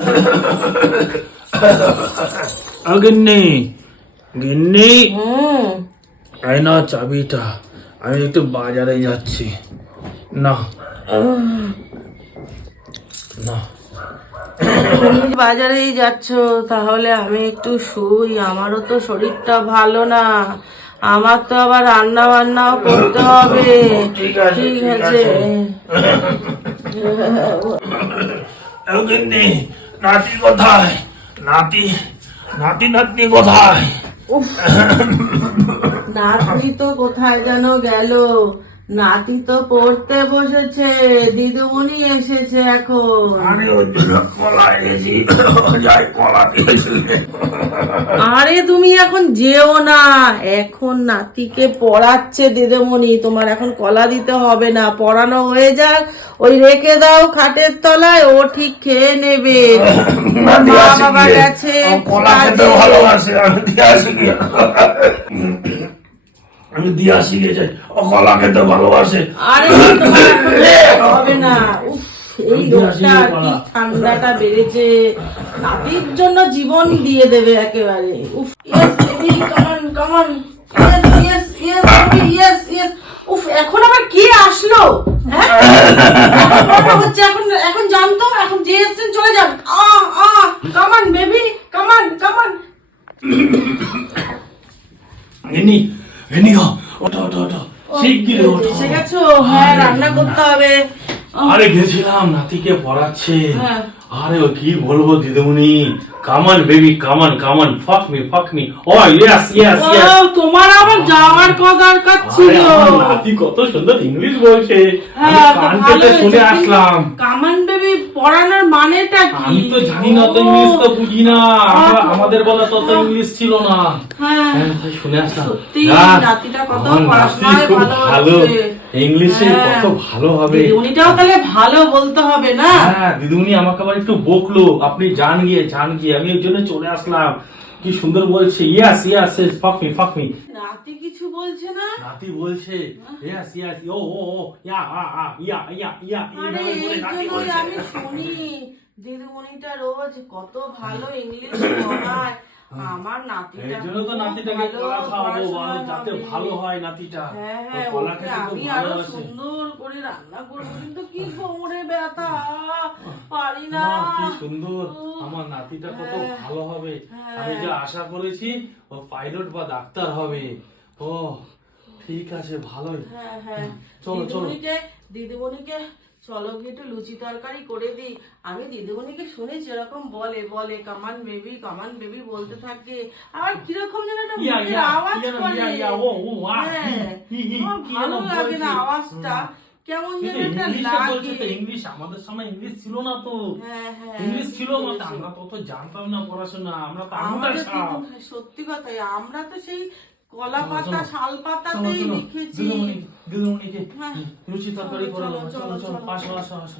গিন্নি। গিন্নি। এই না চাবিটা। আমি একটু বাজারে যাচ্ছি। না। না। বাজারেই যাচ্ছ তাহলে আমি একটু শুই। আমারও তো শরীরটা ভালো না। আমার তো আবার রান্না বান্নাও করতে হবে। ঠিক আছে, ঠিক নাতি কোথায়? নাতি নাতি নাতনি কোথায়? নাতি তো কোথায় যেন গেল? নাতি তো পড়তে বসেছে দিদুমণি এসেছে এখন। আমি ওর জন্য কলা এনেছি যাই কলা আরে তুমি এখন যেও না এখন নাতিকে পড়াচ্ছে দিদিমণি তোমার এখন কলা দিতে হবে না পড়ানো হয়ে যাক ওই রেখে দাও খাটের তলায় ও ঠিক খেয়ে নেবে। মা বাবা গেছে কলা খেতে ভালোবাসে আমি দিয়ে আসি গিয়ে। আমি দিয়ে গিয়ে যাই। ও কলা খেতে ভালোবাসে। আরে হবে না। এই রোগটা কি ঠান্ডাটা বেড়েছে। নাতির জন্য জীবন দিয়ে দেবে একেবারে। উফ yes baby come on come on yes yes yes yes yes উফ এখন আবার কে আসলো? হ্যাঁ? হচ্ছে এখন এখন জানতো এখন যে এসছেন চলে যান আ আ কামান বেবি কামান কামান ওটা ওটা ওঠো এসে গেছো হ্যাঁ রান্না করতে হবে। আরে গেছিলাম নাতিকে পড়াচ্ছে। হ্যাঁ। আরে ও কি বলব দিদিমণি? কামান বেবি কামান come on fuck me fuck me O yes yes yes তোমার আবার যাওয়ার কথা দরকার ছিল? নাতি কত সুন্দর ইংলিশ বলছে। হ্যাঁ, কান পেতে। শুনে আসলাম। কামান বেবি পড়ানোর মানেটা কি? আমি তো জানি না তো ইংলিশ তো বুঝি না। আমরা- আমাদের বেলা তো তো ইংলিশ ছিল না। হ্যাঁ। হ্যাঁ, শুনে আসলাম। সত্যি, নাতিটা কত আমার পড়াশোনায় ভালো। হচ্ছে। ইংলিশে হ্যাঁ। কত ভালো হবে। উনিটাও তাহলে ভালো বলতে হবে না? হ্যাঁ দিদিমণি আমাকে আবার একটু বকলো। আপনি যান গিয়ে যান গিয়ে। আমি ওই জন্য চলে আসলাম। কি সুন্দর বলছে। ইয়াস ইয়াস ফাক মি ফাক মি নাতি কিছু বলছে না? নাতি বলছে ইয়াস ইয়াস ও ও ইয়া আ আ ইয়া ইয়া ইয়া আরে এই বলছে। আমি শুনি। দিদিমণিটা রোজ কত ভালো ইংলিশ পড়ায়। আমার নাতিটা তো নাতিটাকে কলা খাওয়াবো ভালো, যাতে ভালো হয় নাতিটা। হ্যাঁ হ্যাঁ আমি আরও সুন্দর করে রান্না করব কিন্তু কি কোমরে ব্যথা? পারি না। কি সুন্দর। আমার নাতিটা কত হ্যাঁ। ভালো হবে। হ্যাঁ। আমি যা আশা করেছি ও পাইলট বা ডাক্তার হবে। ও ঠিক আছে ভালোই। হ্যাঁ হ্যাঁ। চলো, চলো। দিদিমণিকে দিদিমণিকে চলো গিয়ে একটু লুচি তরকারি করে দিই। আমি দিদিমণিকে শুনেছি এরকম বলে বলে কামান বেবি কামান বেবি বলতে থাকে। আবার কীরকম যেন একটা মুখের আওয়াজ করে। হ্যাঁ আমার ভালো লাগে না আওয়াজটা। কেমন যেন একটা তো লাগে। ইংলিশ আমাদের সময় ইংলিশ ছিল না তো। হ্যাঁ হ্যাঁ ইংলিশ ছিল বলেছ। আমরা তত জানতাম না পড়াশোনা আমরা তো কিন্তু সত্যি কথাই আমরা তো সেই কলা পাতা শাল পাতা পাতাতেই লিখেছি। দিদিমণি দিদিমণিকে হ্যাঁ। লুচি তরকারি করে চলো চলো। আসো আসো আসো